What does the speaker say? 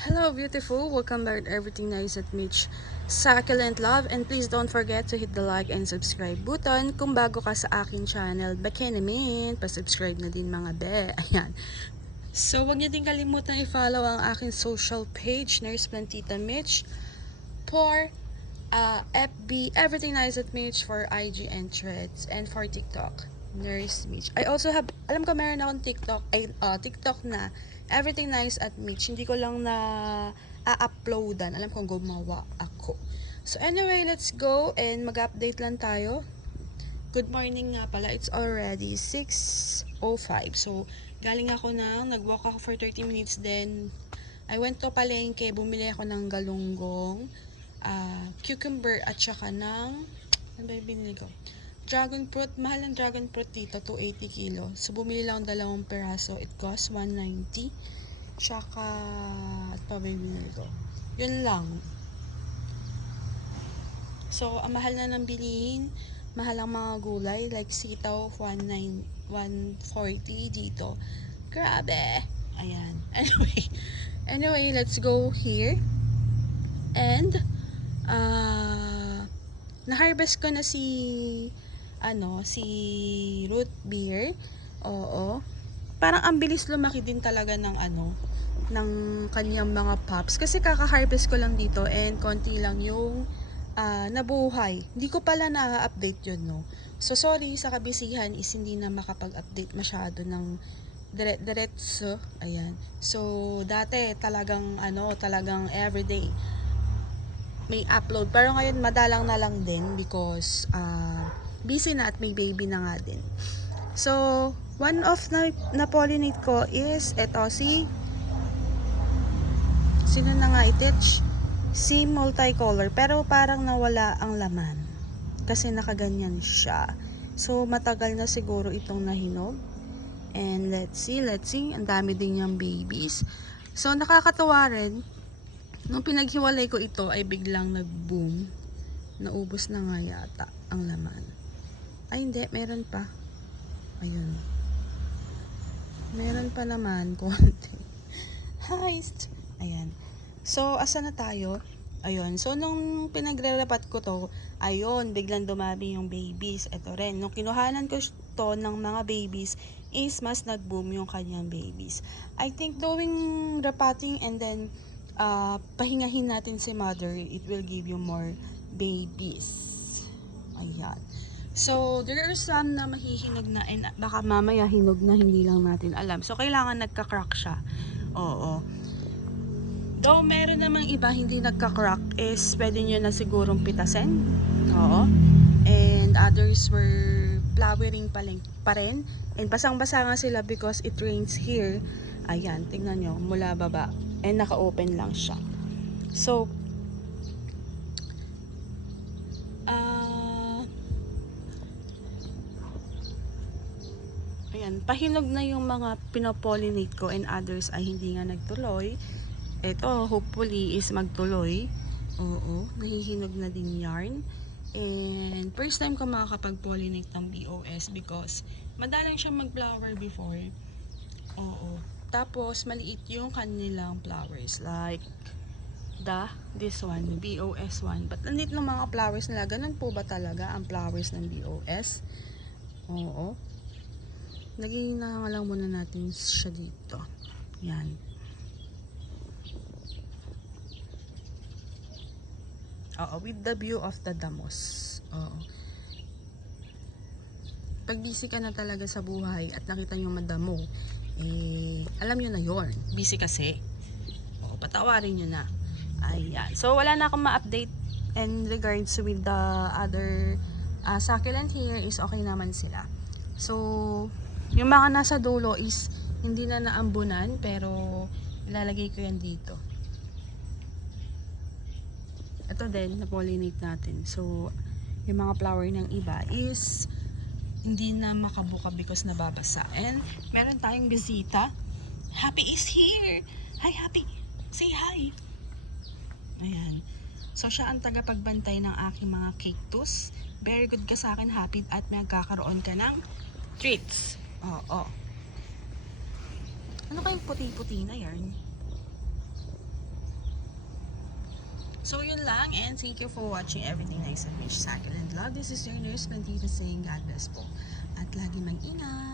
Hello beautiful, welcome back to Everything Nice at Mitch Succulent Love, and please don't forget to hit the like and subscribe button kung bago ka sa aking channel. Baka naman, pa-subscribe na din mga be. Ayan. So wag niyo din kalimutan i-follow ang aking social page, Nurse Plantita Mitch, for FB Everything Nice at Mitch, for IG and Threads, and for TikTok Nurse Mitch. I also have, alam ko meron akong TikTok na Everything Nice at Mitch. Hindi ko lang na a-uploadan. Alam kong gumawa ako. So anyway, let's go and mag-update lang tayo. Good morning nga pala. It's already 6:05. So galing ako nag-walk ako for 30 minutes, then I went to palengke, bumili ako ng galunggong, cucumber at saka ng ano ba yung binili ko? Dragon fruit. Mahal ang dragon fruit dito, 280 kilo. So bumili lang ng 2 peraso. It cost 190. Tsaka at pa ba yung binili ko? Yun lang. So ang mahal na ng bilihin, mahal ang mga gulay, like sitaw 140 dito. Grabe. Ayan. Anyway, let's go here. And na-harvest ko na si root beer. Oo. Parang ang bilis lumaki din talaga ng ng kanyang mga pups. Kasi kaka-harvest ko lang dito and konti lang yung nabuhay. Hindi ko pala na-update yun, no. So sorry sa kabisihan is hindi na makapag-update masyado ng diretso. Ayan. So dati talagang talagang everyday may upload. Pero ngayon madalang na lang din because busy na at may baby na nga din. So one of na pollinate ko is eto sino na nga itich? Si multicolor, pero parang nawala ang laman kasi nakaganyan siya. So matagal na siguro itong nahinog. And let's see, ang dami din yung babies. So nakakatuwa rin, nung pinaghiwalay ko ito ay biglang nag-boom. Naubos na nga yata ang laman. Ay hindi, meron pa. Ayun. Meron pa naman konti. Heist. Ayan. So, asa na tayo? Ayun. So, nung pinagre-repat ko to, ayun, biglang dumami yung babies. Ito rin. Nung kinuhanan ko to ng mga babies, is mas nag-boom yung kanyang babies. I think doing repotting and then pahingahin natin si mother, it will give you more babies. Ayan. So, there are some na mahihinog na and baka mamaya hinog na hindi lang natin alam. So, kailangan nagka-crack siya. Oo. Though meron namang iba hindi nagka-crack is pwede nyo na sigurong pitasin. Oo. And others were flowering pa rin. And basang-basa nga sila because it rains here. Ayan, tingnan nyo, mula baba. And naka-open lang siya. So, ayan, pahinog na yung mga pinopollinate ko and others ay hindi nga nagtuloy. Ito, hopefully is magtuloy. Oo, nahihinog na din yarn. And first time ko makakapag-pollinate ng BOS because madalang siya mag-flower before. Oo. Tapos, maliit yung kanilang flowers. Like, this one, BOS one. But nandito ng mga flowers nila. Ganun po ba talaga ang flowers ng BOS? Oo. Naging lang muna natin siya dito. Yan. Oo, with the view of the damos. Oo. Pag busy ka na talaga sa buhay at nakita nyo madamo, alam nyo na yon. Busy kasi. Oo, patawarin nyo na. Ayan. So, wala na akong ma-update in regards with the other succulent here is okay naman sila. So, yung mga nasa dulo is hindi na naambunan pero ilalagay ko yan dito. Ito din, na-pollinate natin. So, yung mga flower ng iba is hindi na makabuka because nababasa. And, meron tayong bisita. Happy is here! Hi, Happy! Say hi! Ayan. So, siya ang tagapagbantay ng aking mga cactus. Very good ka sa akin, Happy, at magkakaroon ka ng treats. Oo. Ano kayong puti-puti na yarn? So yun lang, and thank you for watching Everything Nice at Mitch Succulent Love. This is your nurse Mandita saying God bless po. At lagi mag-ingat.